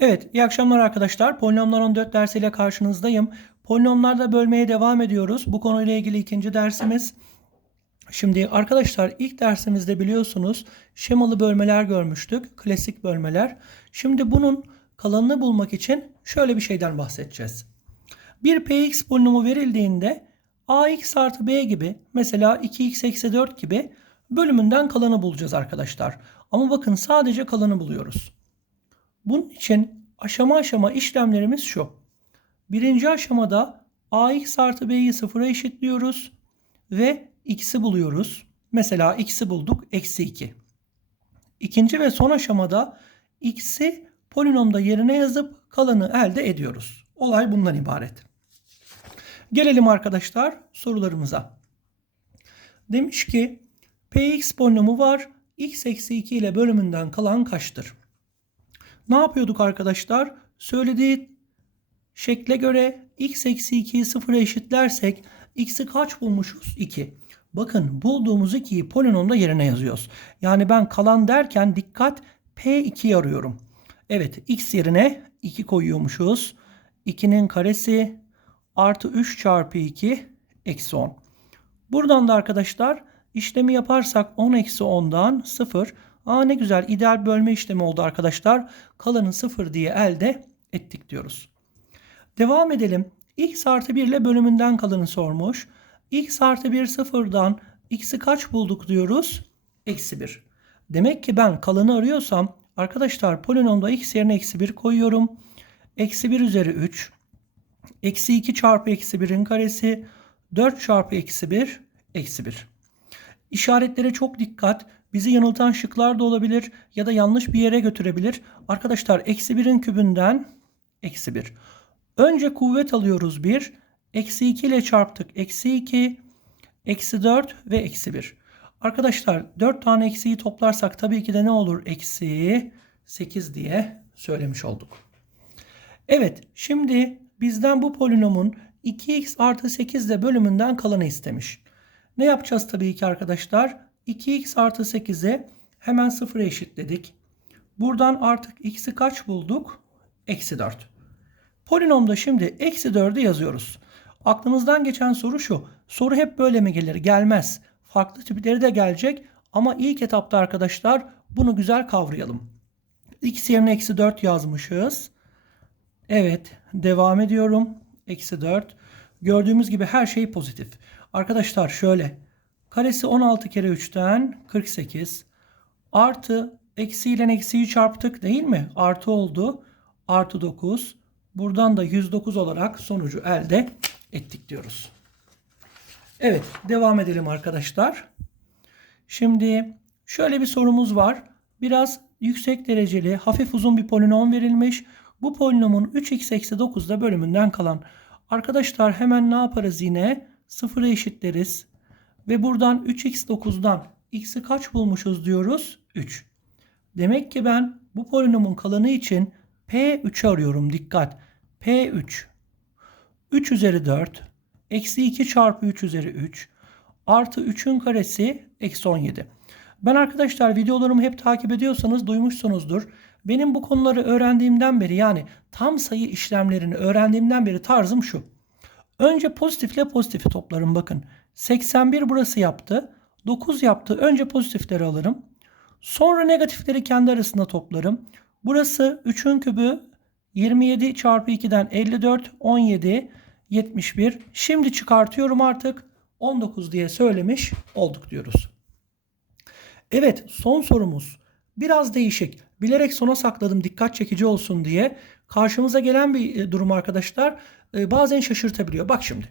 Evet, iyi akşamlar arkadaşlar. Polinomlar 14 dersiyle karşınızdayım. Polinomlarda bölmeye devam ediyoruz. Bu konuyla ilgili ikinci dersimiz. Şimdi arkadaşlar ilk dersimizde biliyorsunuz şemalı bölmeler görmüştük. Klasik bölmeler. Şimdi bunun kalanını bulmak için şöyle bir şeyden bahsedeceğiz. Bir px polinomu verildiğinde ax artı b gibi mesela 2x eksi 4 gibi bölümünden kalanı bulacağız arkadaşlar. Ama bakın sadece kalanı buluyoruz. Bunun için aşama aşama işlemlerimiz şu. Birinci aşamada ax artı b'yi sıfıra eşitliyoruz ve x'i buluyoruz. Mesela x'i bulduk eksi 2. İkinci ve son aşamada x'i polinomda yerine yazıp kalanı elde ediyoruz. Olay bundan ibaret. Gelelim arkadaşlar sorularımıza. Demiş ki px polinomu var. x eksi 2 ile bölümünden kalan kaçtır? Ne yapıyorduk arkadaşlar? Söylediği şekle göre x eksi 2'yi sıfıra eşitlersek x'i kaç bulmuşuz? 2. Bakın bulduğumuz 2'yi polinomda yerine yazıyoruz. Yani ben kalan derken dikkat P2'yi arıyorum. Evet x yerine 2 koyuyormuşuz. 2'nin karesi artı 3 çarpı 2 eksi 10. Buradan da arkadaşlar işlemi yaparsak 10 eksi 10'dan 0. Aa ne güzel ideal bölme işlemi oldu arkadaşlar. Kalanı 0 diye elde ettik diyoruz. Devam edelim. x artı 1 ile bölümünden kalanı sormuş. x artı 1 sıfırdan x'i kaç bulduk diyoruz? Eksi 1. Demek ki ben kalanı arıyorsam arkadaşlar polinomda x yerine eksi 1 koyuyorum. Eksi 1 üzeri 3. Eksi 2 çarpı eksi 1'in karesi 4 çarpı eksi 1 eksi 1. İşaretlere çok dikkat. Bizi yanıltan şıklar da olabilir ya da yanlış bir yere götürebilir. Arkadaşlar eksi 1'in kübünden eksi 1. Önce kuvvet alıyoruz 1. Eksi 2 ile çarptık. Eksi 2, eksi 4 ve eksi 1. Arkadaşlar 4 tane eksiyi toplarsak tabii ki de ne olur? Eksi 8 diye söylemiş olduk. Evet şimdi bizden bu polinomun 2x artı 8 de bölümünden kalanı istemiş. Ne yapacağız tabii ki arkadaşlar? 2x artı 8'e hemen 0'a eşitledik. Buradan artık x'i kaç bulduk? Eksi 4. Polinomda şimdi eksi 4'ü yazıyoruz. Aklınızdan geçen soru şu. Soru hep böyle mi gelir? Gelmez. Farklı tipleri de gelecek. Ama ilk etapta arkadaşlar bunu güzel kavrayalım. x yerine eksi 4 yazmışız. Evet devam ediyorum. Eksi 4. Gördüğümüz gibi her şey pozitif. Arkadaşlar şöyle. Karesi 16 kere 3'ten 48. Artı eksi ile eksiyi çarptık değil mi? Artı oldu. Artı 9. Buradan da 109 olarak sonucu elde ettik diyoruz. Evet devam edelim arkadaşlar. Şimdi şöyle bir sorumuz var. Biraz yüksek dereceli hafif uzun bir polinom verilmiş. Bu polinomun 3x eksi 9'da bölümünden kalan. Arkadaşlar hemen ne yaparız yine? 0'a eşitleriz. Ve buradan 3x9'dan x'i kaç bulmuşuz diyoruz? 3. Demek ki ben bu polinomun kalanı için P3'ü arıyorum. Dikkat. P3. 3 üzeri 4. Eksi 2 çarpı 3 üzeri 3. Artı 3'ün karesi eksi 17. Ben arkadaşlar videolarımı hep takip ediyorsanız duymuşsunuzdur. Benim bu konuları öğrendiğimden beri yani tam sayı işlemlerini öğrendiğimden beri tarzım şu. Önce pozitifle pozitifi toplarım bakın. 81 burası yaptı. 9 yaptı. Önce pozitifleri alırım. Sonra negatifleri kendi arasında toplarım. Burası 3'ün kübü 27 çarpı 2'den 54, 17, 71. Şimdi çıkartıyorum artık. 19 diye söylemiş olduk diyoruz. Evet son sorumuz. Biraz değişik. Bilerek sona sakladım dikkat çekici olsun diye. Karşımıza gelen bir durum arkadaşlar bazen şaşırtabiliyor. Bak şimdi.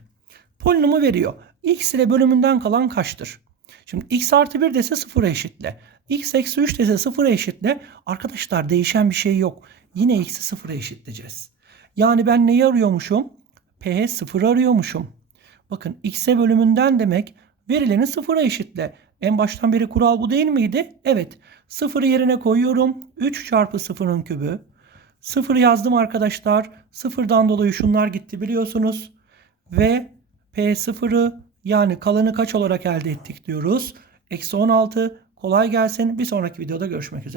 Polinomu veriyor. X ile bölümünden kalan kaçtır? Şimdi x artı 1 dese 0'a eşitle. x eksi 3 dese 0'a eşitle. Arkadaşlar değişen bir şey yok. Yine x'i 0'a eşitleyeceğiz. Yani ben neyi arıyormuşum? P 0 arıyormuşum. Bakın x'e bölümünden demek verileni 0'a eşitle. En baştan beri kural bu değil miydi? Evet. 0'ı yerine koyuyorum. 3 çarpı 0'ın kübü. 0 yazdım arkadaşlar. 0'dan dolayı şunlar gitti biliyorsunuz. Ve P0'ı yani kalanı kaç olarak elde ettik diyoruz. Eksi 16. Kolay gelsin. Bir sonraki videoda görüşmek üzere.